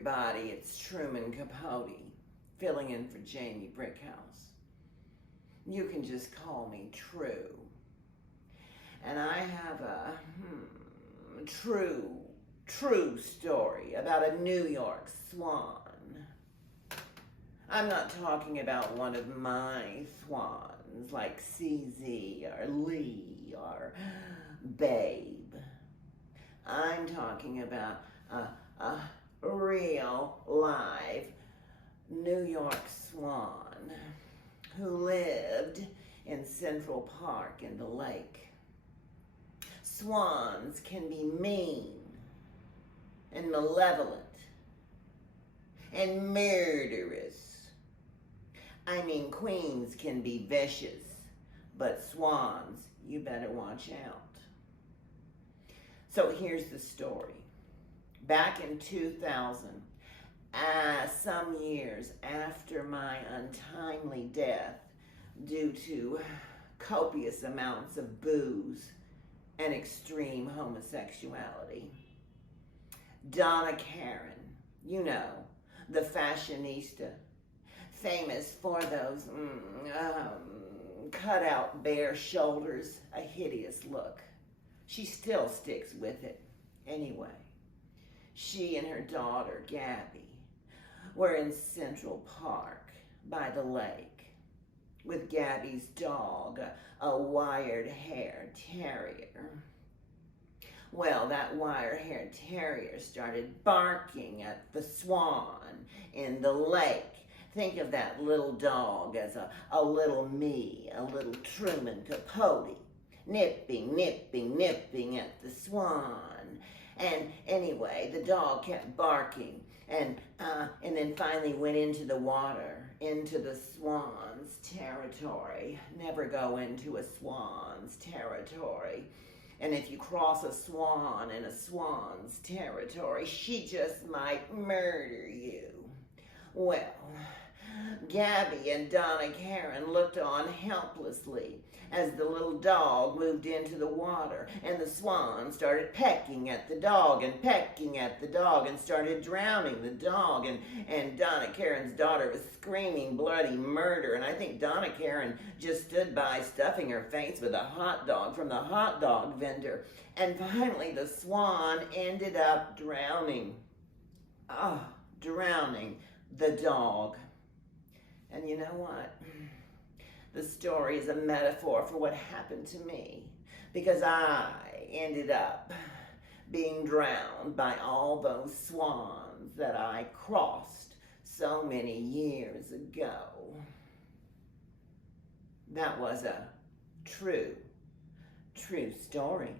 Everybody, it's Truman Capote, filling in for Jamie Brickhouse. You can just call me True. And I have a true story about a New York Swan. I'm not talking about one of my swans like CZ or Lee or Babe. I'm talking about a real, live New York Swan who lived in Central Park in the lake. Swans can be mean and malevolent and murderous. I mean, queens can be vicious, but swans, you better watch out. So here's the story. Back in 2000, some years after my untimely death due to copious amounts of booze and extreme homosexuality, Donna Karan, you know, the fashionista, famous for those cut-out bare shoulders, a hideous look. She still sticks with it anyway. She and her daughter, Gabby, were in Central Park by the lake with Gabby's dog, a wire-haired terrier. Well, that wire-haired terrier started barking at the Swan in the lake. Think of that little dog as a little me, a little Truman Capote, nipping at the Swan. And anyway, the dog kept barking and then finally went into the water, into the Swan's territory. Never go into a Swan's territory. And if you cross a swan in a Swan's territory, she just might murder you. Well, Gabby and Donna Karan looked on helplessly as the little dog moved into the water, and the Swan started pecking at the dog and pecking at the dog and started drowning the dog, and Donna Karan's daughter was screaming bloody murder, and I think Donna Karan just stood by stuffing her face with a hot dog from the hot dog vendor, and finally the Swan ended up drowning. Drowning the dog. And you know what? The story is a metaphor for what happened to me, because I ended up being drowned by all those swans that I crossed so many years ago. That was a true story.